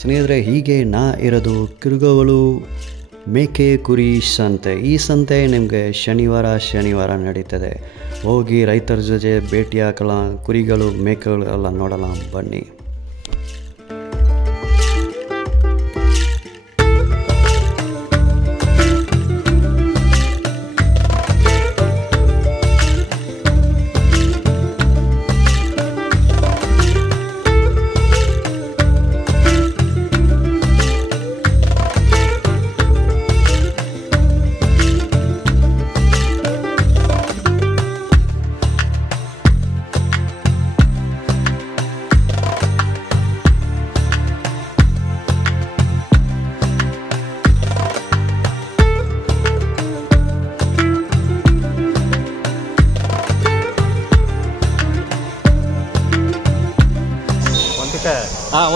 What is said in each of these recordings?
ಸ್ನೇಹಿತರೆ, ಹೀಗೆ ನಾ ಇರೋದು ಕಿರುಗವಲು ಮೇಕೆ ಕುರಿ ಸಂತೆ. ಈ ಸಂತೆ ನಿಮಗೆ ಶನಿವಾರ ನಡೀತದೆ. ಹೋಗಿ ರೈತರ ಜೊತೆ ಭೇಟಿ ಹಾಕಲ್ಲ, ಕುರಿಗಳು ಮೇಕೆಗಳೆಲ್ಲ ನೋಡಲ್ಲ, ಬನ್ನಿ.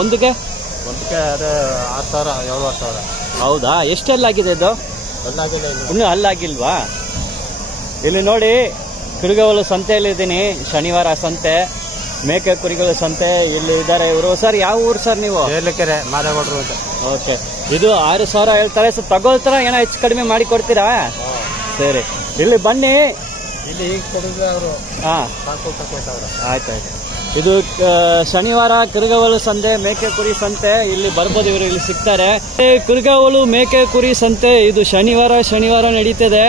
ಒಂದಕ್ಕೆ ಅದೇ 6,000 7,000. ಹೌದಾ? ಎಷ್ಟೆಲ್ಲಾಗಿದೆ ಇದು? ಇನ್ನೂ ಅಲ್ಲಾಗಿಲ್ವಾ? ಇಲ್ಲಿ ನೋಡಿ, ಕಿರುಗವಲು ಸಂತೆಯಲ್ಲಿದ್ದೀನಿ. ಶನಿವಾರ ಸಂತೆ, ಮೇಕೆ ಕುರಿಗಳ ಸಂತೆ. ಇಲ್ಲಿ ಇದ್ದಾರೆ ಇವರು. ಸರ್, ಯಾವ ಊರು ಸರ್ ನೀವು? ಏರ್ಲಿಕೆರೆ ಮಾದೇಗೌಡರು ಅಂತ. ಓಕೆ. ಇದು 6,000 ಹೇಳ್ತಾರೆ. ಸರ್, ತಗೋಳ್ತಾರ ಏನೋ ಹೆಚ್ಚು ಕಡಿಮೆ ಮಾಡಿ ಕೊಡ್ತೀರಾ? ಸರಿ, ಇಲ್ಲಿ ಬನ್ನಿ. ಇಲ್ಲಿ ಈಗ ಕೊಡಿದ್ರೆ ಅವರು ಆಯ್ತಾಯ್ತು. ಇದು ಶನಿವಾರ ಕಿರುಗವಲು ಸಂತೆ, ಮೇಕೆ ಕುರಿ ಸಂತೆ. ಇಲ್ಲಿ ಬರ್ಬೋದು, ಇವರು ಇಲ್ಲಿ ಸಿಗ್ತಾರೆ. ಕಿರುಗವಲು ಮೇಕೆ ಕುರಿ ಸಂತೆ ಇದು ಶನಿವಾರ ನಡೀತದೆ.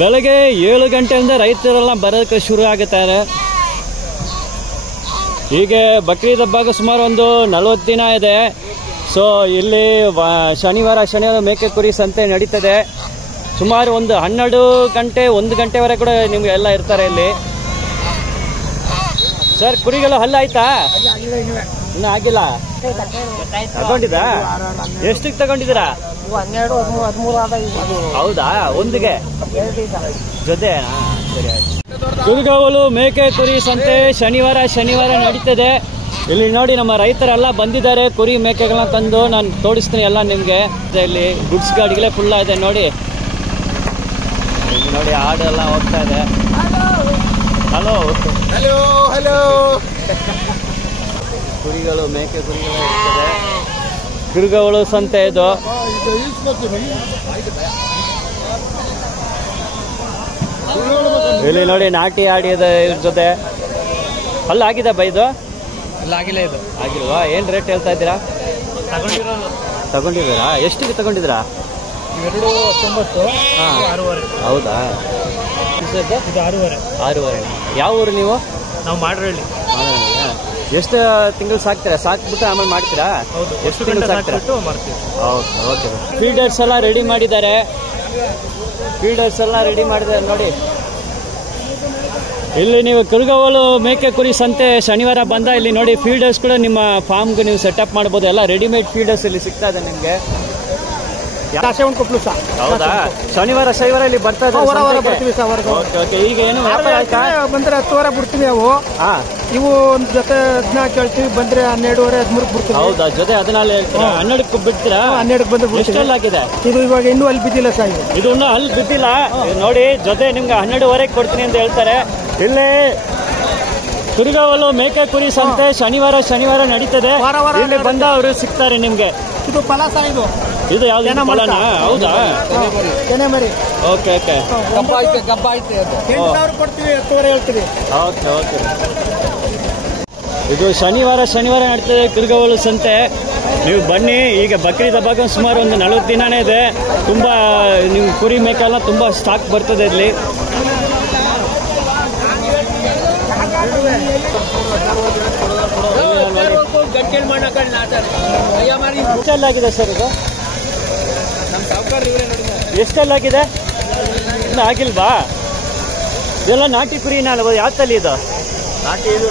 ಬೆಳಗ್ಗೆ 7 ಗಂಟೆಯಿಂದ ರೈತರೆಲ್ಲ ಬರೋಕ್ಕೆ ಶುರು ಆಗುತ್ತಾರೆ. ಹೀಗೆ ಬಕ್ರೀದ್ ಹಬ್ಬಕ್ಕೆ ಸುಮಾರು ಒಂದು 40 ದಿನ ಇದೆ. ಸೊ ಇಲ್ಲಿ ಶನಿವಾರ ಮೇಕೆ ಕುರಿ ಸಂತೆ ನಡೀತದೆ. ಸುಮಾರು ಒಂದು 12 ಗಂಟೆ 1 ಗಂಟೆವರೆಗೆ ಕೂಡ ನಿಮ್ಗೆ ಎಲ್ಲ ಇರ್ತಾರೆ ಇಲ್ಲಿ. ಸರ್, ಕುರಿಗಳು ಹಲ್ಲಾಯ್ತಾ? ಇನ್ನೂ ಆಗಿಲ್ಲ. ತಗೊಂಡಿದ್ರಾ? ಎಷ್ಟಕ್ಕೆ ತಗೊಂಡಿದ್ದೀರಾ? 12, 13 ಹೌದಾ? ಒಂದಿಗೆ ಜೊತೆ? ಸರಿ, ಆಯ್ತು. ಕಿರುಗವಲು ಮೇಕೆ ಕುರಿ ಸಂತೆ ಶನಿವಾರ ನಡೀತದೆ. ಇಲ್ಲಿ ನೋಡಿ, ನಮ್ಮ ರೈತರೆಲ್ಲ ಬಂದಿದ್ದಾರೆ. ಕುರಿ ಮೇಕೆಗಳನ್ನ ತಂದು ನಾನು ತೋರಿಸ್ತೀನಿ ಎಲ್ಲ ನಿಮ್ಗೆ. ಇಲ್ಲಿ ಗುಡ್ಸ್ ಗಾಡಿಗಳೇ ಫುಲ್ ಇದೆ ನೋಡಿ. ನೋಡಿ, ಹಾಡೆಲ್ಲ ಹೋಗ್ತಾ ಇದೆ. ಹಲೋ ಕುರಿಗಳು, ಮೇಕೆ ಕುರಿಗಳು ಇರ್ತದೆ. ಕಿರುಗವಲು ಸಂತೆ ಇದು. ಇಲ್ಲಿ ನೋಡಿ, ನಾಟಿ ಆಡಿದ ಇದ್ರ ಜೊತೆ ಅಲ್ಲಾಗಿದೆ ಬೈದು? ಆಗಿಲ್ಲ. ಇದು ಆಗಿಲ್ವಾ? ಏನ್ ರೇಟ್ ಹೇಳ್ತಾ ಇದ್ದೀರಾ? ತಗೊಂಡಿದ್ದೀರಾ? ಎಷ್ಟಿಗೆ ತಗೊಂಡಿದ್ದೀರಾ? 2,900. ಹೌದಾ? ಇದು 6,500. ಯಾವ ಊರು ನೀವು? ನಾವು ಮಾಡ್ರಳ್ಳಿ. ಎಷ್ಟು ತಿಂಗಳು ಸಾಕ್ತೀರಾ? ಸಾಕ್ಬಿಟ್ಟು ಆಮೇಲೆ ಮಾಡ್ತೀರಾ? ಎಷ್ಟು ತಿಂಗಳು ಸಾಕ್ತೀರಾ? ಓಕೆ. ಫೀಡರ್ಸ್ ಎಲ್ಲ ರೆಡಿ ಮಾಡಿದ್ದಾರೆ ನೋಡಿ. ಇಲ್ಲಿ ನೀವು ಕಿರುಗವಲು ಮೇಕೆ ಕುರಿ ಸಂತೆ ಶನಿವಾರ ಬಂದ ಇಲ್ಲಿ ನೋಡಿ, ಫೀಡರ್ಸ್ ಕೂಡ ನಿಮ್ಮ ಫಾರ್ಮ್ಗೆ ನೀವು ಸೆಟಪ್ ಮಾಡ್ಬೋದು. ಎಲ್ಲ ರೆಡಿಮೇಡ್ ಫೀಡರ್ಸ್ ಇಲ್ಲಿ ಸಿಗ್ತಾ ಇದೆ ನಿಮ್ಗೆ. ಹೌದಾ? ಶನಿವಾರ ಇಲ್ಲಿ ಬರ್ತಾ ಬರ್ತೀವಿ ಸರ್. ಈಗ ಏನು ಬಂದ್ರೆ 10 ಬಿಡ್ತೀವಿ. ಅವು ಇವು ಒಂದ್ ಜೊತೆ 14 ಹೇಳ್ತೀವಿ. ಬಂದ್ರೆ 12, 13 ಬಿಡ್ತೀವಿ. ಹೌದಾ? ಜೊತೆ 12 ಬಿಡ್ತೀರಾ? 12 ಬಂದ್ರೆ ಎಷ್ಟೆಲ್ಲ ಆಗಿದೆ ಇದು? ಇವಾಗ ಇನ್ನೂ ಅಲ್ಲಿ ಬಿದ್ದಿಲ್ಲ ಸರ್. ಇದು ಇನ್ನೂ ಅಲ್ಲಿ ಬಿದ್ದಿಲ್ಲ ನೋಡಿ. ಜೊತೆ ನಿಮ್ಗೆ 12ವರೆಗೆ ಕೊಡ್ತೀನಿ ಅಂತ ಹೇಳ್ತಾರೆ. ಇಲ್ಲೇ ಕಿರುಗವಲು ಮೇಕೆ ಕುರಿ ಸಂತೆ ಶನಿವಾರ ನಡೀತದೆ. ಇಲ್ಲಿ ಬಂದ ಅವರು ಸಿಗ್ತಾರೆ ನಿಮ್ಗೆ. ಇದು ಪಲಾಸ. ಇದು ಯಾವ್ದು ಫಲನಾ? ಹೌದಾ? ಮರಿ. ಓಕೆ. ಗಬ್ಬ ಐತೆ. 8,000 ಕೊಡ್ತೀವಿ, 10,000 ಹೇಳ್ತೀವಿ. ಓಕೆ. ಇದು ಶನಿವಾರ ನಡೀತದೆ ಕಿರುಗವಲು ಸಂತೆ. ನೀವು ಬನ್ನಿ. ಈಗ ಬಕ್ರೀದ್ ಹಬ್ಬಕ್ಕೆ ಸುಮಾರು ಒಂದು 40 ದಿನನೇ ಇದೆ. ತುಂಬಾ ನೀವು ಕುರಿ ಮೇಕೆಲ್ಲ ತುಂಬಾ ಸ್ಟಾಕ್ ಬರ್ತದೆ ಇಲ್ಲಿ. ಎಷ್ಟೆಲ್ಲಾಗಿದೆ ಸರ್ ಇದು? ಎಷ್ಟೆಲ್ಲಾಗಿದೆ? ಇನ್ನು ಆಗಿಲ್ವಾ? ಇದೆಲ್ಲ ನಾಟಿ ಕುರಿನ ಅಲ್ವ? ಯಾವ ತಳಿ ಇದು? ನಾಟಿ. ಇದು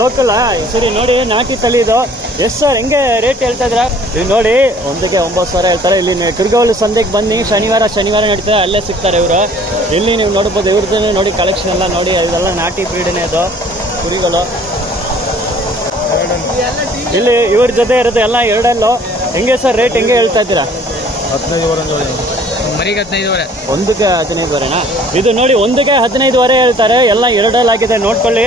ಲೋಕಲ್. ಸರಿ, ನೋಡಿ, ನಾಟಿ ತಳಿ ಇದು. ಎಷ್ಟು ಸರ್, ಹೆಂಗೆ ರೇಟ್ ಹೇಳ್ತಾ ಇದ್ರ? ಇಲ್ಲಿ ನೋಡಿ, ಒಂದಕ್ಕೆ 9,000 ಹೇಳ್ತಾರೆ. ಇಲ್ಲಿ ಕಿರುಗವಲು ಸಂತೆಗೆ ಬನ್ನಿ. ಶನಿವಾರ ನಡೀತಾರೆ. ಅಲ್ಲೇ ಸಿಗ್ತಾರೆ ಇವರು. ಇಲ್ಲಿ ನೀವು ನೋಡ್ಬೋದು. ಇವ್ರದ್ದು ನೋಡಿ ಕಲೆಕ್ಷನ್ ಎಲ್ಲ ನೋಡಿ. ಇದೆಲ್ಲ ನಾಟಿ ಬ್ರೀಡ್ನೇ ಇದು ಕುರಿಗಳು. ಇಲ್ಲಿ ಇವ್ರ ಜೊತೆ ಇರೋದು ಎಲ್ಲ ಎರಡಲ್ಲೂ. ಹೆಂಗೆ ಸರ್ ರೇಟ್ ಹೆಂಗೆ ಹೇಳ್ತಾ ಇದ್ದೀರಾ? 15,000 ಮರಿಗೆ 15,000. ಒಂದಕ್ಕೆ 15,000ನಾ? ಇದು ನೋಡಿ, ಒಂದಕ್ಕೆ 15,000 ಹೇಳ್ತಾರೆ. ಎಲ್ಲ ಎರಡಲ್ಲಾಗಿದೆ, ನೋಡ್ಕೊಳ್ಳಿ.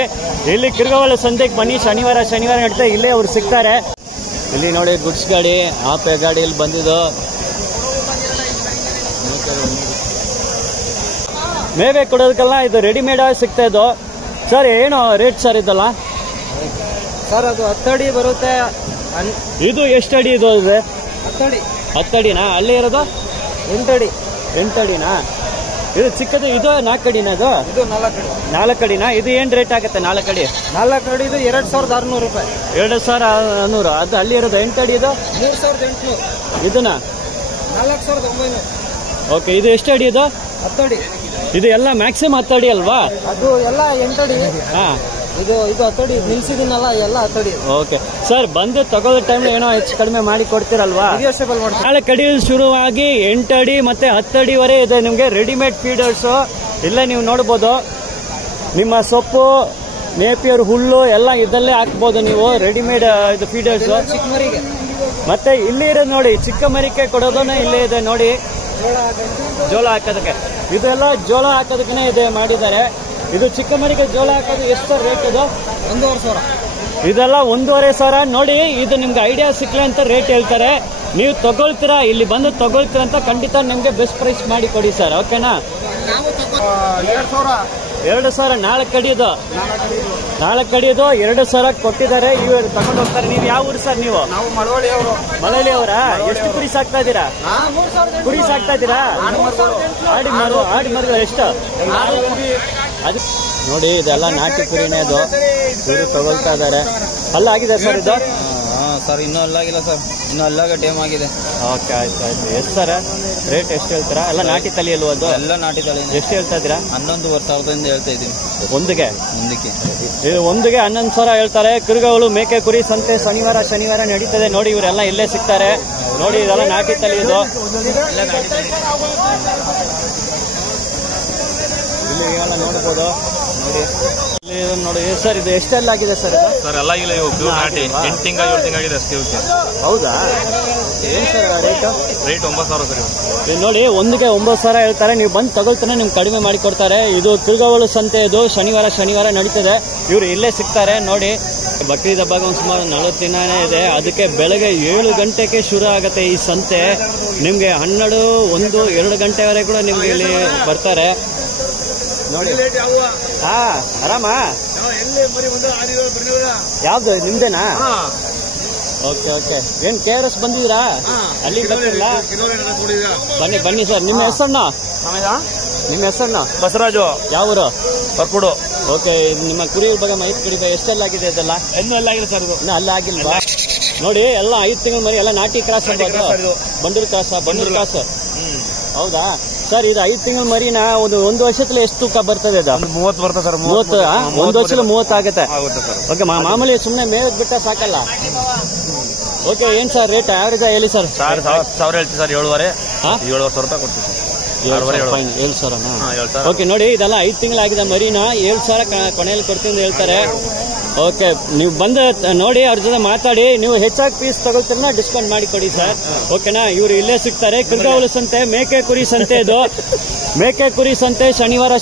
ಇಲ್ಲಿ ಕಿರುಗವಲು ಸಂತೆಗೆ ಬನ್ನಿ. ಶನಿವಾರ ನಡೀತಾ ಇಲ್ಲೇ ಅವ್ರು ಸಿಗ್ತಾರೆ. ಇಲ್ಲಿ ನೋಡಿ ಗುಡ್ಸ್ ಗಾಡಿ ಆಪೆ ಗಾಡಿಯಲ್ಲಿ ಬಂದಿದ್ದು ಮೇವೆ ಕೊಡೋದಕ್ಕೆಲ್ಲ ಇದು ರೆಡಿಮೇಡ್ ಆಗಿ ಸಿಗ್ತಾ ಇದ್ದು ಸರ್. ಏನು ರೇಟ್ ಸರ್ ಇದಲ್ಲ ಸರ್ ಅದು 10 ಅಡಿ ಬರುತ್ತೆ. ಇದು ಎಷ್ಟು ಅಡಿ ಇದು ಇದೆ? 10 ಅಡಿ. 10 ಅಡಿನಾ? ಅಲ್ಲಿ ಇರೋದು 8 ಅಡಿ. 8 ಅಡಿನಾ? ಇದು ಚಿಕ್ಕದು ಇದು 4 ಅಡಿನಾ? ಇದು 4 ಅಡಿ. 4 ಅಡಿನಾ? ಇದು ಏನ್ ರೇಟ್ ಆಗುತ್ತೆ 4 ಅಡಿ? 4 ಅಡಿ ಇದು 2600 ರೂಪಾಯಿ. 2600. ಅದು ಅಲ್ಲಿ ಇರೋದು 8 ಅಡಿ ಇದು 3800. ಇದನ್ನ 4900. ಓಕೆ. ಇದು ಎಷ್ಟು ಅಡಿ ಇದು? 10 ಅಡಿ. ಇದು ಎಲ್ಲ ಮ್ಯಾಕ್ಸಿಮಮ್ 10 ಅಡಿ ಅಲ್ವಾ? ಅದು ಎಲ್ಲ 8 ಅಡಿ. ಹಾ, ಇದು 10 ಅಡಿ ನಿಲ್ಸಿದಿನಲ್ಲ ಎಲ್ಲ 10 ಅಡಿ. Okay sir. ಬಂದು ತಗೊಳ್ಳೋ ಟೈಮ್ ಏನೋ ಹೆಚ್ಚು ಕಡಿಮೆ ಮಾಡಿ ಕೊಡ್ತೀರಲ್ವಾ? ನೆಗೋಷಿಯಬಲ್ ಮಾಡ್ತೀವಿ. ನಾಳೆ ಕಡಿಯಲ್ಲಿ ಶುರುವಾಗಿ 8 ಅಡಿ ಮತ್ತೆ 10 ಅಡಿವರೆ ಇದೆ ನಿಮಗೆ ರೆಡಿಮೇಡ್ ಫೀಡರ್ಸ್. ಇಲ್ಲೇ ನೀವು ನೋಡ್ಬೋದು. ನಿಮ್ಮ ಸೊಪ್ಪು ನೇಪಿಯರ್ ಹುಲ್ಲು ಎಲ್ಲ ಇದಲ್ಲೇ ಹಾಕ್ಬೋದು ನೀವು ರೆಡಿಮೇಡ್ ಇದು ಫೀಡರ್ಸ್. ಚಿಕ್ಕ ಮರಿಗೆ ಮತ್ತೆ ಇಲ್ಲಿ ಇರೋದು ನೋಡಿ ಚಿಕ್ಕ ಮರಿಕೆ ಕೊಡೋದನ್ನ ಇಲ್ಲೇ ಇದೆ ನೋಡಿ. ಜೋಳ ಹಾಕೋದಕ್ಕೆ ಇದೆಲ್ಲ ಜೋಳ ಹಾಕೋದಕ್ಕೆ ಇದೆ ಮಾಡಿದ್ದಾರೆ. ಇದು ಚಿಕ್ಕ ಮರಿಗೆ ಜೋಳ ಹಾಕೋದು ಎಷ್ಟು ರೇಟ್ ಇದು? 1500. ಇದೆಲ್ಲ 1500 ನೋಡಿ. ಇದು ನಿಮ್ಗೆ ಐಡಿಯಾ ಸಿಕ್ಲಿ ಅಂತ ರೇಟ್ ಹೇಳ್ತಾರೆ. ನೀವು ತಗೊಳ್ತೀರಾ, ಇಲ್ಲಿ ಬಂದು ತಗೊಳ್ತೀರಾ ಅಂತ ಖಂಡಿತ ನಿಮ್ಗೆ ಬೆಸ್ಟ್ ಪ್ರೈಸ್ ಮಾಡಿ ಕೊಡಿ ಸರ್. ಓಕೆನಾ? 2000 4 ಅಡಿದು 4 ಅಡಿದು 2000 ಕೊಟ್ಟಿದ್ದಾರೆ. ಇವರು ತಗೊಂಡು ಹೋಗ್ತಾರೆ. ನೀವು ಯಾವ ಊರು ಸರ್? ನೀವು ನಾವು ಮಳವಳ್ಳಿ ಅವರು. ಮಳಲಿ ಅವರ? ಎಷ್ಟು ಕುರಿ ಸಾಕ್ತಾ ಇದ್ದೀರಾ? ಕುರಿ ಸಾಕ್ತಾ ಇದ್ದೀರಾ? ಆಡಿ ಮರಗಳು ಎಷ್ಟು? ಅದು ನೋಡಿ ಇದೆಲ್ಲ ನಾಟಿ ಕುರಿನೇ. ಅದು ಇವರು ತಗೊಳ್ತಾ ಇದ್ದಾರೆ. ಅಲ್ಲಾಗಿದೆ ಸರ್ ಇದು? ಸರ್ ಇನ್ನೂ ಅಲ್ಲಾಗಿಲ್ಲ ಸರ್. ಇನ್ನೂ ಅಲ್ಲಾಗ ಟೈಮ್ ಆಗಿದೆ. ಓಕೆ, ಆಯ್ತು ಆಯ್ತು. ಎಷ್ಟು ಸರ್ ರೇಟ್ ಎಷ್ಟು ಹೇಳ್ತೀರಾ? ಎಲ್ಲ ನಾಟಿ ತಳಿ ಅಲ್ವ ಅದು? ಎಲ್ಲ ನಾಟಿ ತಳಿ. ಎಷ್ಟು ಹೇಳ್ತಾ ಇದ್ದೀರಾ? 11,000 ಹೇಳ್ತಾ ಇದ್ದೀನಿ ಒಂದಿಗೆ. ಇದು ಒಂದಿಗೆ 11,000 ಹೇಳ್ತಾರೆ. ಕುರಿಗಳು ಮೇಕೆ ಕುರಿ ಸಂತೆ ಶನಿವಾರ ನಡೀತದೆ ನೋಡಿ. ಇವರೆಲ್ಲ ಇಲ್ಲೇ ಸಿಗ್ತಾರೆ ನೋಡಿ. ಇದೆಲ್ಲ ನಾಟಿ ತಳಿ ಇದು. ಇಲ್ಲಿ ಎಲ್ಲ ನೋಡ್ಬೋದು ನೋಡಿ. ನೋಡಿ ಸರ್ ಇದು ಎಷ್ಟೆಲ್ಲ ಆಗಿದೆ ಸರ್? ಇದು ಸರ್ ಎಲ್ಲ ಇಲ್ಲ. ಇವು ಪ್ಯೂರ್ ನಾಟಿ 8 ತಿಂಗಳು 7 ತಿಂಗಳಾಗಿದೆ ಅಷ್ಟೇ ಇವಕ್ಕೆ. ಹೌದಾ? ಏನು ಸರ್ ರೇಟ್? Rate 9,000 sir. ಇದು ನೋಡಿ ಒಂದಿಗೆ 9,000 ಹೇಳ್ತಾರೆ. ನೀವು ಬಂದು ತಗೊಳ್ತಾನೆ ನಿಮ್ಗೆ ಕಡಿಮೆ ಮಾಡಿ ಕೊಡ್ತಾರೆ. ಇದು ಕಿರುಗಾವಲು ಸಂತೆ. ಇದು ಶನಿವಾರ ನಡೀತದೆ. ಇವರು ಇಲ್ಲೇ ಸಿಗ್ತಾರೆ ನೋಡಿ. ಬಕ್ರೀದ್ ಹಬ್ಬ ಒಂದು ಸುಮಾರು 40 ದಿನನೇ ಇದೆ. ಅದಕ್ಕೆ ಬೆಳಗ್ಗೆ 7 ಗಂಟೆಗೆ ಶುರು ಆಗುತ್ತೆ ಈ ಸಂತೆ. ನಿಮ್ಗೆ 12, 1, 2 ಗಂಟೆವರೆಗೆ ಕೂಡ ನಿಮ್ಗೆ ಇಲ್ಲಿ ಬರ್ತಾರೆ ನೋಡಿ. ಹಾ, ಆರಾಮ? ಯಾವ್ದು ನಿಮ್ದೇನಾ? Okay okay. ಏನ್ KRS ಬಂದಿದ್ದೀರಾ? ಅಲ್ಲಿ ಬರ್ತಿಲ್ಲ? ಬನ್ನಿ ಸರ್. ನಿಮ್ಮ ಹೆಸರನ್ನ? ನಿಮ್ಮ ಹೆಸರನ್ನ? ಬಸವರಾಜು. ಯಾವ ಊರು? ಬರ್ಪುಡು. ಓಕೆ. ನಿಮ್ಮ ಕುರಿ ಬಗ್ಗೆ ಮಾಹಿತಿ ಕಡಿಮೆ ಎಷ್ಟೆಲ್ಲ ಆಗಿದೆ ಇದೆಲ್ಲ? ಇನ್ನೂ ಎಲ್ಲ ಆಗಿದೆ ಸರ್. ಇದು ಇನ್ನೂ ಅಲ್ಲ ಆಗಿಲ್ವಾ? ನೋಡಿ ಎಲ್ಲ 5 ತಿಂಗಳು ಮರಿ ಎಲ್ಲ ನಾಟಿ ಕ್ರಾಸ್ ಅಲ್ವಾ? ಬಂಡೂರು ಕ್ರಾಸ್. ಹೌದಾ ಸರ್? ಇದು 5 ತಿಂಗಳ ಮರಿನ ಒಂದು ವರ್ಷದಲ್ಲಿ ಎಷ್ಟು ತೂಕ ಬರ್ತದೆ? ಅದು 30 ಬರ್ತದೆ ಸರ್. 30. ಒಂದು ವರ್ಷದಲ್ಲಿ 30 ಆಗುತ್ತೆ. ಸರ್. ಓಕೆ. ಮಾಮೂಲಿ ಸುಮ್ಮನೆ ಮೇವ್ ಬಿಟ್ಟ ಸಾಕಲ್ಲ. ಓಕೆ. ಏನ್ ಸರ್ ರೇಟ್ ಆವರೇಜ್ ಹೇಳಿ ಸರ್? 1,000 ಹೇಳ್ತೀವಿ ಸರ್. 7,500 ರೂಪಾಯಿ ಕೊಡ್ತೀವಿ. 7,000. ಓಕೆ. ನೋಡಿ ಇದೆಲ್ಲ 5 ತಿಂಗಳಾಗಿದೆ ಮರಿನ 7,000 ಕೊನೆಯಲ್ಲಿ ಕೊಡ್ತೀನಿ ಅಂತ ಹೇಳ್ತಾರೆ. ಓಕೆ. ನೀವು ಬಂದು ನೋಡಿ, ಅವ್ರ ಜೊತೆ ಮಾತಾಡಿ. ನೀವು ಹೆಚ್ಚಾಗಿ ಪೀಸ್ ತಗೊಳ್ತೀರ ಡಿಸ್ಕೌಂಟ್ ಮಾಡಿ ಕೊಡಿ ಸರ್. ಓಕೆನಾ? ಇವರು ಇಲ್ಲೇ ಸಿಗ್ತಾರೆ. ಕಿರುಗಾವಲು ಸಂತೆ ಮೇಕೆ ಕುರಿ ಸಂತೆ. ಇದು ಮೇಕೆ ಕುರಿ ಸಂತೆ ಶನಿವಾರ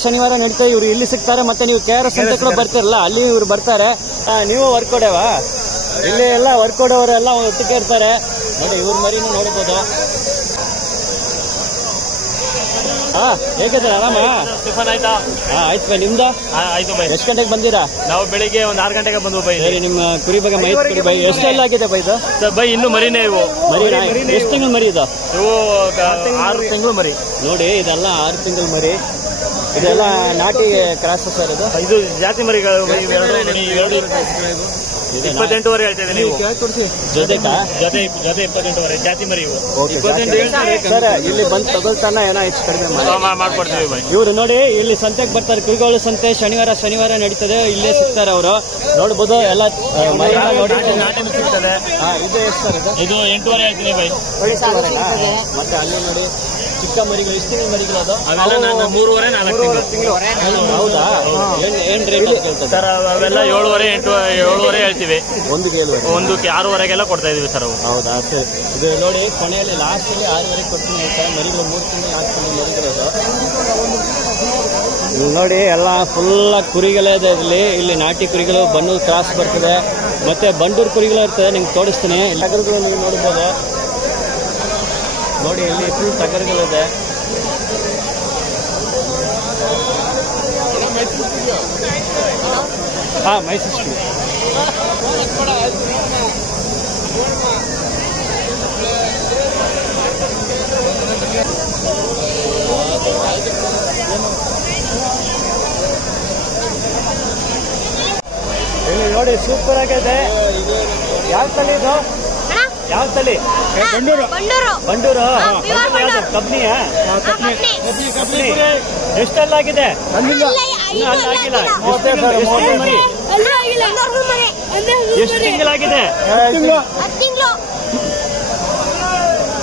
ನಡೀತಾ. ಇವರು ಇಲ್ಲಿ ಸಿಗ್ತಾರೆ. ಮತ್ತೆ ನೀವು KRS ಸಂತೆ ಕೂಡ ಬರ್ತಿರಲ್ಲ, ಅಲ್ಲಿ ಇವ್ರು ಬರ್ತಾರೆ. ನೀವು ವರ್ಕೊಡೇವಾ? ಇಲ್ಲಿ ಎಲ್ಲ ವರ್ಕೊಡೋರೆಲ್ಲ ಒಟ್ಟಿಗೆ ಇರ್ತಾರೆ ನೋಡಿ. ಇವ್ರ ಮರಿನೂ ನೋಡ್ಬೋದು. ಹೇಗಿದ್ದಾರೆ? ಆರಾಮ? ಟಿಫನ್ ಆಯ್ತಾ? ಆಯ್ತು ಬೈ. ನಿಮ್ದು ಆಯ್ತು ಬೈ. ಎಷ್ಟು ಗಂಟೆಗೆ ಬಂದಿರಾ? ನಾವು ಬೆಳಿಗ್ಗೆ ಒಂದು 6 ಗಂಟೆಗೆ ಬಂದ್ವು ಬೈ. ಸರಿ. ನಿಮ್ಮ ಕುರಿ ಬಗ್ಗೆ ಮಾಹಿತಿ ಕೊಡಿ ಬೈ. ಎಷ್ಟೆಲ್ಲ ಆಗಿದೆ ಬೈ ಇದು? ಬೈ ಇನ್ನೂ ಮರಿನೇ ಇವು. ಎಷ್ಟು ತಿಂಗಳು ಮರಿ ಇದು? ಇವು 6 ತಿಂಗಳು ಮರಿ. ನೋಡಿ ಇದೆಲ್ಲ 6 ತಿಂಗಳು ಮರಿ. ಇದೆಲ್ಲ ನಾಟಿ ಕ್ರಾಸ್ ಸರ್. ಇದು ಜಾತಿ ಮರಿಗಳು. 28ವರೆ ಹೇಳ್ತೇವೆ ನೀವು. ಜೊತೆ 28ವರೆ ಜಾತಿ ಮರಿ ಇವು. ಸರ್ ಇಲ್ಲಿ ಬಂದು ತಗೊಳ್ತಾನ ಏನೋ ಹೆಚ್ಚು ಕಡಿಮೆ ಮಾಡ್ಕೊಡ್ತೀವಿ ಬೈ. ಇವರು ನೋಡಿ ಇಲ್ಲಿ ಸಂತೆಗೆ ಬರ್ತಾರೆ. ಕುರಿಗಾವಲು ಸಂತೆ ಶನಿವಾರ ನಡೀತದೆ. ಇಲ್ಲೇ ಸಿಗ್ತಾರೆ ಅವರು. ನೋಡ್ಬೋದು ಎಲ್ಲ ನೋಡಿ. ಸಿಗ್ತದೆ. ಇದು ಎಷ್ಟು ಸರ್? ಇದು 8ವರೆ ಹೇಳ್ತೀನಿ ಬೈ. ಮತ್ತೆ ಅಲ್ಲಿ ನೋಡಿ ಚಿಕ್ಕ ಮರಿಗಳು. ಎಷ್ಟು ತಿಂಗಳು ಮರಿಗಳು ಅದು? ಅವೆಲ್ಲ 3ವರೆ 4 ತಿಂಗಳು. ಹೌದಾ? ಏನ್ ರೇಟ್ ಕೇಳ್ತಾರೆ ಸರ್? ಅವೆಲ್ಲ 7ವರೆ 7ವರೆ ಹೇಳ್ತೀವಿ. ಒಂದಿಗೆ 7ವರೆ. ಒಂದಕ್ಕೆ 6ವರೆಗೆಲ್ಲ ಕೊಡ್ತಾ ಇದೀವಿ ಸರ್ ಅವು. ಹೌದಾ ಸರ್? ಇದು ನೋಡಿ ಕೊನೆಯಲ್ಲಿ ಲಾಸ್ಟ್ ಅಲ್ಲಿ 6ವರೆಗೆ ಕೊಡ್ತೀನಿ ಹೇಳ್ತಾರೆ. ಮರಿಗಳು 3 ತಿಂಗಳು 4 ತಿಂಗಳು ಮರಿಗಳು. ನೋಡಿ ಎಲ್ಲ ಫುಲ್ ಕುರಿಗಳೇ ಇದೆ ಇಲ್ಲಿ ನಾಟಿ ಕುರಿಗಳು. ಬನ್ನೂರು ಕ್ರಾಸ್ ಬರ್ತದೆ. ಮತ್ತೆ ಬಂಡೂರು ಕುರಿಗಳು ಇರ್ತದೆ, ನಿಮ್ಗೆ ತೋರಿಸ್ತೀನಿ. ಟಗರುಗಳು ನೀವು ನೋಡ್ಬೋದು. ನೋಡಿ ಇಲ್ಲಿ ಫುಲ್ ಟಗರುಗಳಿದೆ. ಹಾಂ, ಮೈಸೂರು ಸ್ಟುಡಿಯೋ. ಇಲ್ಲಿ ನೋಡಿ ಸೂಪರ್ ಆಗಿದೆ. ಯಾವ ತಳಿ ಇದು? ಯಾವ ತಳಿ? ಬಂಡೂರು. ಬಂಡೂರು ಕಬ್ನಿಯ? ಎಷ್ಟಲ್ಲಾಗಿದೆ? ಅಲ್ಲಾಗಿಲ್ಲ. ಎಷ್ಟು ತಿಂಗಳಾಗಿದೆ?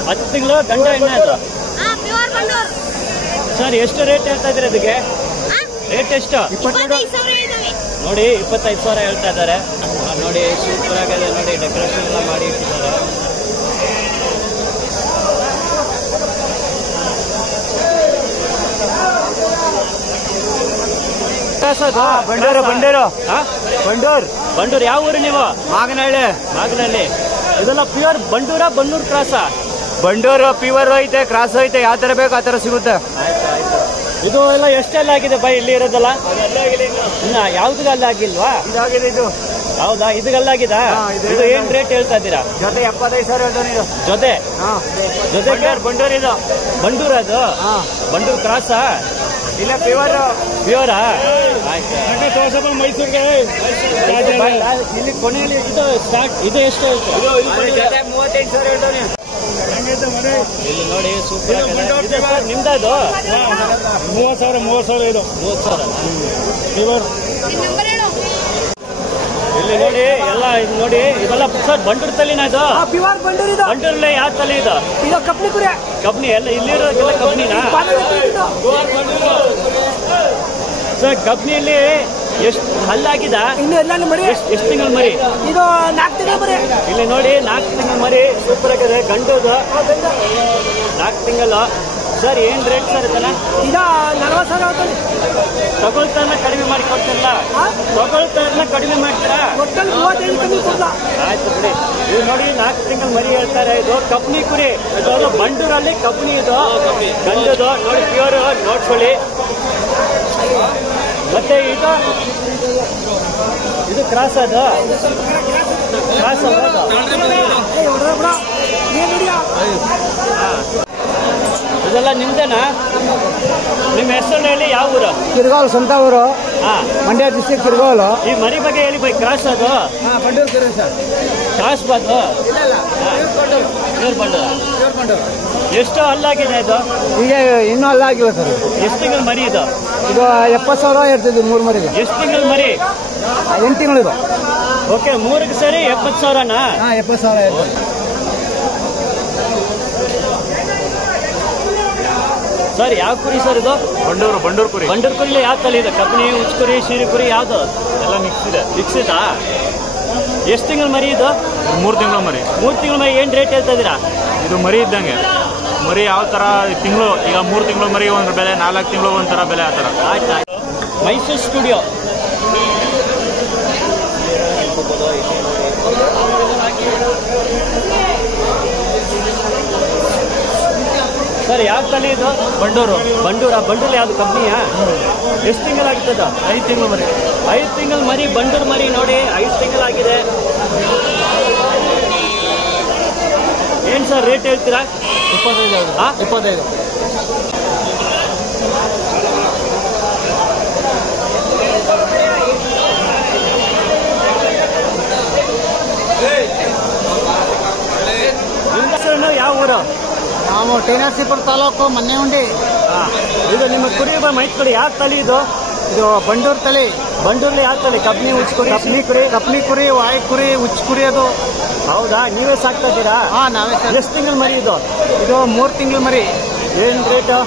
10 ತಿಂಗಳು. ಗಂಡ ಹೆಣ್ಣೆ ಅದು? ಸರ್ ಎಷ್ಟು ರೇಟ್ ಹೇಳ್ತಾ ಇದ್ದೀರಿ ಅದಕ್ಕೆ? ರೇಟ್ ಎಷ್ಟು? ನೋಡಿ 25,000 ಹೇಳ್ತಾ ಇದ್ದಾರೆ. ನೋಡಿ ಸೂಪರ್ ಆಗಿದೆ. ನೋಡಿ ಡೆಕೋರೇಷನ್ ಎಲ್ಲ ಮಾಡಿ ಇಟ್ಟಿದ್ದಾರೆ. ಬಂಡೂರು ಯಾವ ಊರು ನೀವು? ಮಾಗನಹಳ್ಳಿ. ಇದೆಲ್ಲ ಪ್ಯೂರ್ ಬಂಡೂರ ಬನ್ನೂರು ಕ್ರಾಸ? ಬಂಡೂರು ಪ್ಯೂರ್ ಐತೆ, ಕ್ರಾಸ್ ಐತೆ, ಯಾವ ತರ ಬೇಕು ಆ ತರ ಸಿಗುತ್ತೆ. ಇದು ಎಲ್ಲ ಎಷ್ಟೆಲ್ಲ ಆಗಿದೆ ಬೈ ಇಲ್ಲಿ ಇರೋದಲ್ಲ? ಇನ್ನ ಯಾವ್ದು ಅಲ್ಲಾಗಿಲ್ವಾ? ಇದಾಗಿದೆ ಇದು. ಹೌದಾ? ಇದಕ್ಕೆಲ್ಲಾಗಿದಾ? ಇದು ಏನ್ ರೇಟ್ ಹೇಳ್ತಾ ಇದ್ದೀರಾ? ಜೊತೆ 75,000 ಹೇಳ್ತಾನೆ ಇದು. ಜೊತೆ ಬಂಡೂರು ಇದು. ಬಂಡೂರ್ ಅದು? ಬಂಡೂರು ಕ್ರಾಸಾ? ಇಲ್ಲ ಪ್ಯೂರಾ? ಆಯ್ತು. ಮೈಸೂರಿಗೆ ಇಲ್ಲಿ ಕೊನೆಯಲ್ಲಿ ಇದು ಸ್ಟಾರ್ಟ್. ಇದು ಎಷ್ಟು ಹೇಳ್ತೀರಾ? 35,000 ಹೇಳ್ತಾನೆ. ಇಲ್ಲಿ ನೋಡಿ ಸೂಪರ್ ಆಗಿದೆ. ನಿಮ್ದದು? 30,000 ಇದು. 30,000. ಇಲ್ಲಿ ನೋಡಿ ಎಲ್ಲ ಇದು ನೋಡಿ. ಇದೆಲ್ಲ ಸರ್ ಬಂಡೂರು ತಳಿನ ಇದು? ಪ್ಯೂರ್ ಬಂಡೂರು ಇದು. ಬಂಡೂರಲ್ಲೇ ಯಾವ ತಳಿ ಇದು? ಇದು ಕಬ್ನಿ ಕುರಿ. ಕಬ್ನಿ ಎಲ್ಲ ಇಲ್ಲಿರೋದೆಲ್ಲ ಕಬ್ನಿನಾ? ಸರ್ ಕಬ್ನಿಯಲ್ಲಿ ಎಷ್ಟು ಹಲ್ಲಾಗಿದ? ಇನ್ನು ಎಲ್ಲ ಮರಿ. ಎಷ್ಟು ತಿಂಗಳ ಮರಿ ಇದು? 4 ತಿಂಗಳ ಮರಿ. ಇಲ್ಲಿ ನೋಡಿ 4 ತಿಂಗಳ ಮರಿ. ಸೂಪರ್ ಆಗಿದೆ. ಗಂಡದು 4 ತಿಂಗಳು. ಸರ್ ಏನ್ ರೇಟ್ ಸರ್ ಇದನ್ನ? ಈಗ 40,000 ತಗೊಳ್ತಾರನ್ನ ಕಡಿಮೆ ಮಾಡಿ ಕೊಡ್ತಿಲ್ಲ? ತಗೊಳ್ತಾರನ್ನ ಕಡಿಮೆ ಮಾಡ್ತೀರಾ? ಒಟ್ಟಲ್ಲಿ 35 ಕಮ್ಮಿ ಕೊಡ್ಲ. ಆಯ್ತು ಬಿಡಿ. ಇದು ನೋಡಿ 4 ತಿಂಗಳ ಮರಿ ಹೇಳ್ತಾರೆ. ಇದು ಕಬ್ನಿ ಕುರಿ. ಇದು ಬಂಡೂರಲ್ಲಿ ಕಬ್ನಿ. ಇದು ಗಂಡದು ನೋಡಿ ಪ್ಯೂರ್ ನೋಡ್ಕೊಳ್ಳಿ. ಮತ್ತೆ ಇದು ಕ್ರಾಸ್ ಅದು? ಕ್ರಾಸ್ ಇದೆಲ್ಲ ನಿಮ್ದೇನಾ? ನಿಮ್ಮ ಹೆಸರು ಹೇಳಿ. ಯಾವ ಊರು? ಕಿರ್ಗಾಲ್ ಸ್ವಂತ ಊರು. ಮಂಡ್ಯ ಡಿಸ್ಟ್ರಿಕ್ಟ್ ಕಿರ್ಗಾಲು. ಈ ಮರಿ ಬಗ್ಗೆ ಹೇಳಿ ಬೈ. ಕ್ರಾಸ್ ಅದು? ಬಂಡೂರು ಕುರಿ ಸರ್. ಕ್ರಾಸ್ ಬಾದು? ಬಂಡೂರು. ಎಷ್ಟು ಹಲ್ಲಾಗಿದೆ ಇದು? ಈಗ ಇನ್ನೂ ಅಲ್ಲಾಗಿಲ್ಲ ಸರ್. ಎಷ್ಟು ತಿಂಗಳ ಮರಿ ಇದು? ಇದು 70,000 ಇರ್ತಿದ್ವಿ 3 ಮರಿಗೆ. ಎಷ್ಟು ತಿಂಗಳ ಮರಿ? 8 ತಿಂಗಳು ಇದು. ಓಕೆ, 3ಕ್ಕೆ ಸರಿ 70,000ನಾ? 70,000 ಇರ್ತದೆ. ಸರ್ ಯಾವ ಕುರಿ ಸರ್ ಇದು? ಬಂಡೂರು ಕುರಿ. ಬಂಡೂರು ಕುರಿಲಿ ಯಾವ ತಳಿ ಇದೆ? ಕಬ್ನಿ, ಉಚ್ಕುರಿ, ಶೀರಿ ಕುರಿ ಯಾವ್ದು? ಎಲ್ಲ ಮಿಕ್ಸ್ ಇದೆ. ಮಿಕ್ಸ್ ಇದಾ? ಎಷ್ಟು ತಿಂಗಳ ಮರಿ ಇದು? 3 ತಿಂಗಳ ಮರಿ. 3 ತಿಂಗಳ ಮರಿ. ಏನ್ ರೇಟ್ ಹೇಳ್ತಾ ಇದ್ದೀರಾ? ಇದು ಮರಿ ಇದ್ದಂಗೆ. ಮರಿ ಯಾವ ತರ ತಿಂಗಳು? ಈಗ 3 ತಿಂಗಳ ಮರಿ ಒಂದು ಬೆಲೆ, 4 ತಿಂಗಳು ಒಂಥರ ಬೆಲೆ, ಆ ತರ. ಆಯ್ತು. ಮೈಸೂರು ಸ್ಟುಡಿಯೋ. ಸರ್ ಯಾವ ತಳಿ ಇದು? ಬಂಡೂರು. ಬಂಡೂರು ಯಾವ್ದು? ಕಬ್ನಿಯಾ? ಎಷ್ಟು ತಿಂಗಳಾಗ್ತದ? 5 ತಿಂಗಳು ಮರಿ. 5 ತಿಂಗಳ ಮರಿ. ಬಂಡೂರು ಮರಿ ನೋಡಿ 5 ತಿಂಗಳಾಗಿದೆ. ಏನ್ ಸರ್ ರೇಟ್ ಹೇಳ್ತೀರಾ? 25. ನಿಮ್ಮ ಹೆಸರು ಯಾವ ಊರು? ನಾವು ಟಿ.ನರಸೀಪುರ ತಾಲೂಕು ಮನ್ನೆಹುಂಡಿ. ಇದು ನಿಮ್ಮ ಕುರಿ ಮೈತ್ಕೊಡಿ. ಯಾವ ತಳಿ ಇದು? ಇದು ಬಂಡೂರು ತಳಿ. ಬಂಡೂರ್ಲಿ ಯಾವ ತಳಿ? ಕಬ್ನಿ, ಉಚ್ಕುರಿ, ಕಪ್ನಿ ಕುರಿ, ವಾಯಿ ಕುರಿ, ಉಚ್ಚ ಕುರಿ ಅದು. ಹೌದಾ? ನೀವೇ ಸಾಕ್ತಾ ಇದ್ದೀರಾ? ನಾವೇ. ಎಷ್ಟು ತಿಂಗಳ ಮರಿ ಇದು? ಇದು 3 ತಿಂಗಳ ಮರಿ. ಏನ್ ರೇಟು?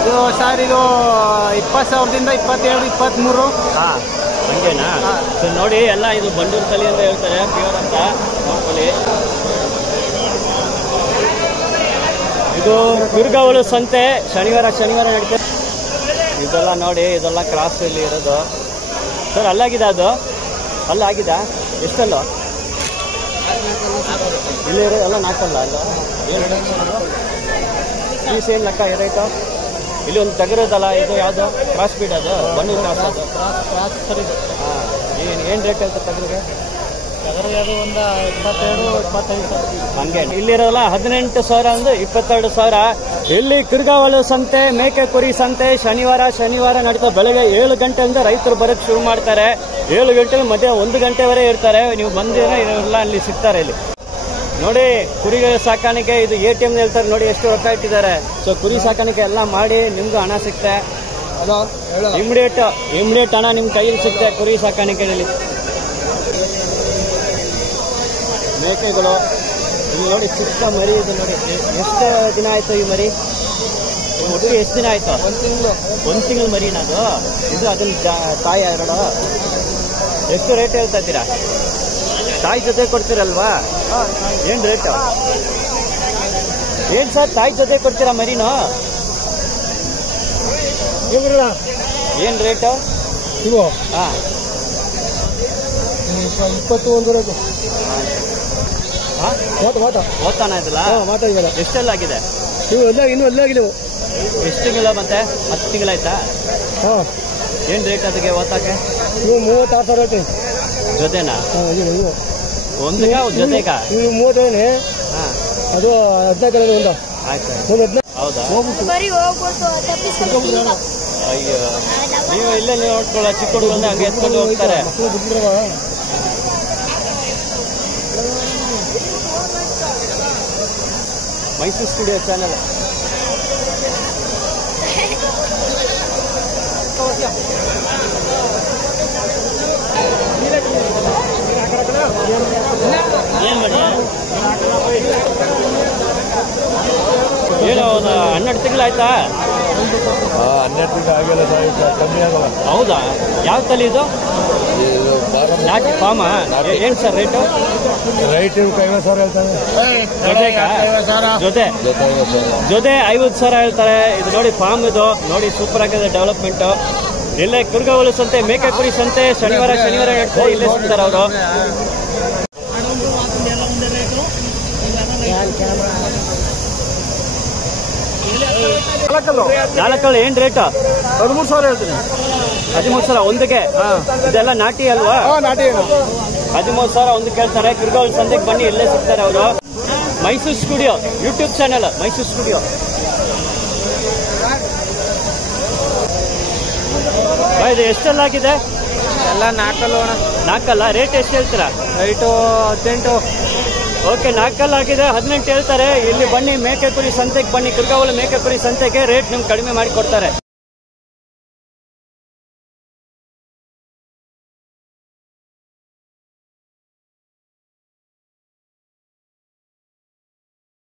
ಇದು ಸರ್ ಇದು 20,000ದಿಂದ 27, 23. ಹಂಗೇನಾ? ನೋಡಿ ಎಲ್ಲ ಇದು ಬಂಡೂರು ತಳಿ ಅಂತ ಹೇಳ್ತಾರೆ, ಪ್ಯೂರ್ ಅಂತ ನೋಡ್ಕೊಳ್ಳಿ. ಇದು ದುರ್ಗಾವಳು ಸಂತೆ ಶನಿವಾರ ನಡೀತದೆ. ಇದೆಲ್ಲ ನೋಡಿ, ಇದೆಲ್ಲ ಕ್ರಾಸ್ ಇಲ್ಲಿ ಇರೋದು. ಸರ್ ಅಲ್ಲಾಗಿದೆ ಅದು? ಅಲ್ಲ ಆಗಿದಾ ಎಷ್ಟಲ್ಲೋ ಇಲ್ಲಿ ಎಲ್ಲ ನಾಲ್ಕಲ್ಲ ಅಲ್ಲ ಏನು ಫೀಸ್ ಏನು ಲೆಕ್ಕ ಏನಾಯ್ತು ಇಲ್ಲಿ ಒಂದು ತೆಗೆರೋದಲ್ಲ ಇದು ಯಾವುದು ಕ್ರಾಸ್ ಬೀಡ್ ಅದು ಬನ್ನೂರು ಕ್ರಾಸ್ ಅದು ಹಾಂ ಏನು ರೇಟ್ ಹೇಳ್ತಾರೆ ತೆಗೆರಿಗೆ ಒಂದು 22-25 ಹಂಗೆ ಇಲ್ಲಿರೋಲ್ಲ 18,000 ಅಂದ್ರೆ 22,000. ಇಲ್ಲಿ ಕಿರ್ಗಾವಲು ಸಂತೆ ಮೇಕೆ ಕುರಿ ಸಂತೆ ಶನಿವಾರ ನಡೀತಾ ಬೆಳಗ್ಗೆ 7 ಗಂಟೆಯಿಂದ ರೈತರು ಬರೋಕ್ಕೆ ಶುರು ಮಾಡ್ತಾರೆ. 7 ಗಂಟೆ ಮಧ್ಯ 1 ಗಂಟೆವರೆಗೆ ಇರ್ತಾರೆ. ನೀವು ಬಂದಿರ ಇರೋಲ್ಲ ಅಲ್ಲಿ ಸಿಗ್ತಾರೆ. ಇಲ್ಲಿ ನೋಡಿ ಕುರಿಗಳ ಸಾಕಾಣಿಕೆ ಇದು ATM ಹೇಳ್ತಾರೆ ನೋಡಿ ಎಷ್ಟು ರೊಕ್ಕ ಇಟ್ಟಿದ್ದಾರೆ. ಸೊ ಕುರಿ ಸಾಕಾಣಿಕೆ ಎಲ್ಲ ಮಾಡಿ ನಿಮ್ಗೂ ಹಣ ಸಿಗುತ್ತೆ. ಇಮಿಡಿಯೇಟ್ ಹಣ ನಿಮ್ ಕೈಯಲ್ಲಿ ಸಿಗುತ್ತೆ ಕುರಿ ಸಾಕಾಣಿಕೆಯಲ್ಲಿ. ಮೇಕೆಗಳು ಇಲ್ಲಿ ನೋಡಿ ಚಿಕ್ಕ ಮರಿ ಇದು ನೋಡಿ ಎಷ್ಟು ದಿನ ಆಯ್ತು ಈ ಮರಿ ಒಟ್ಟಿಗೆ ಎಷ್ಟು ದಿನ ಆಯ್ತು? 1 ತಿಂಗಳು ಮರಿನ ಅದು ಇದು ಅದನ್ನ ತಾಯಿ ಎರಡು ಎಷ್ಟು ರೇಟ್ ಹೇಳ್ತಾ ಇದ್ದೀರಾ? ತಾಯಿ ಜೊತೆ ಕೊಡ್ತೀರಲ್ವಾ? ಏನ್ ರೇಟ್ ಏನ್ ಸರ್ ತಾಯಿ ಜೊತೆ ಕೊಡ್ತೀರಾ ಮರಿನೋ? ಏನ್ ರೇಟ್ ಇವು? ಹಾ 21 ಓದ್ತಾನ ಇದಲ್ಲ ಮಾತಾಡಿಲ್ಲ. ಎಷ್ಟೆಲ್ಲ ಆಗಿದೆ? ಇನ್ನೂ ಅಲ್ಲಾಗಿದೆ. ಎಷ್ಟು ತಿಂಗಳ ಮತ್ತೆ 10 ತಿಂಗಳಾಯ್ತಾ? ಹಾಂ. ಏನ್ ರೇಟ್ ಅದಕ್ಕೆ ಓದ್ತಾಕೆ? ನೀವು 36,000 ಜೊತೆನಾ? ಒಂದಿಗ ಜೊತೆಗ 30 ಹಾ ಅದು 14 ಒಂದು ಆಯ್ತು. ಹೌದಾ? ಅಯ್ಯೋ ನೀವು ಇಲ್ಲೇ ನೋಡ್ಕೊಳ್ಳೋ ಚಿಕ್ಕ ಹುಡುಗರನ್ನ ಹಂಗೆ ಎತ್ಕೊಂಡು ಹೋಗ್ತಾರೆ. ಮೈಸೂರು ಸ್ಟುಡಿಯೋ ಚಾನಲ್ ಏನ್ ಮಾಡಿ ಏನೋ ಒಂದು 12 ತಿಂಗಳಾಯ್ತಾ? 12 ತಿಂಗಳು ಆಗಿಲ್ಲ ಸರ್, ಕಮ್ಮಿ ಆಗಲ್ಲ. ಹೌದಾ? ಯಾವ ತಲೆ ಇದು? ನಾಟಿ ಫಾರ್ಮ. ಏನ್ ಸರ್ ರೇಟು? ರೈಟ್ 50,000 ಹೇಳ್ತಾರೆ. ಜೊತೆ 50,000 ಹೇಳ್ತಾರೆ. ಇದು ನೋಡಿ ಫಾರ್ಮ್ ಇದು ನೋಡಿ ಸೂಪರ್ ಆಗಿದೆ ಡೆವಲಪ್ಮೆಂಟ್. ಇಲ್ಲೇ ಕಿರ್ಗಾವಲು ಸಂತೆ ಮೇಕೆ ಕುರಿ ಸಂತೆ ಶನಿವಾರ ಹೇಳ್ತಾರೆ. ಇಲ್ಲೇ ಸಿಗ್ತಾರೆ ಅವರು. ನಾಲ್ಕಲ್ಲ ಏನ್ ರೇಟ್? 13,000 ಹೇಳ್ತೀನಿ. 13,000 ಒಂದಕ್ಕೆ. ಇದೆಲ್ಲ ನಾಟಿ ಅಲ್ವಾ? ನಾಟಿ 13,000 ಒಂದು ಕೇಳ್ತಾರೆ. ಕಿರ್ಗಾವಲು ಸಂತೆಗೆ ಬನ್ನಿ ಇಲ್ಲೇ ಸಿಗ್ತಾರೆ ಅವರು. Mysuru studio YouTube channel Mysuru studio. ಇದು ಎಷ್ಟೆಲ್ಲ ಆಗಿದೆ? ಎಲ್ಲ ನಾಲ್ಕಲ್ಲ. ರೇಟ್ ಎಷ್ಟು ಹೇಳ್ತೀರಾ? ರೈಟು 18. ಓಕೆ 4 ಆಗಿದೆ 18 ಹೇಳ್ತಾರೆ. ಇಲ್ಲಿ ಬನ್ನಿ ಮೇಕೆ ಕುರಿ ಸಂತೆಗೆ ಬನ್ನಿ. ಕಿರ್ಗಾವಲು ಮೇಕೆ ಕುರಿ ಸಂತೆಗೆ ರೇಟ್ ನಿಮ್ಗೆ ಕಡಿಮೆ ಮಾಡಿ ಕೊಡ್ತಾರೆ.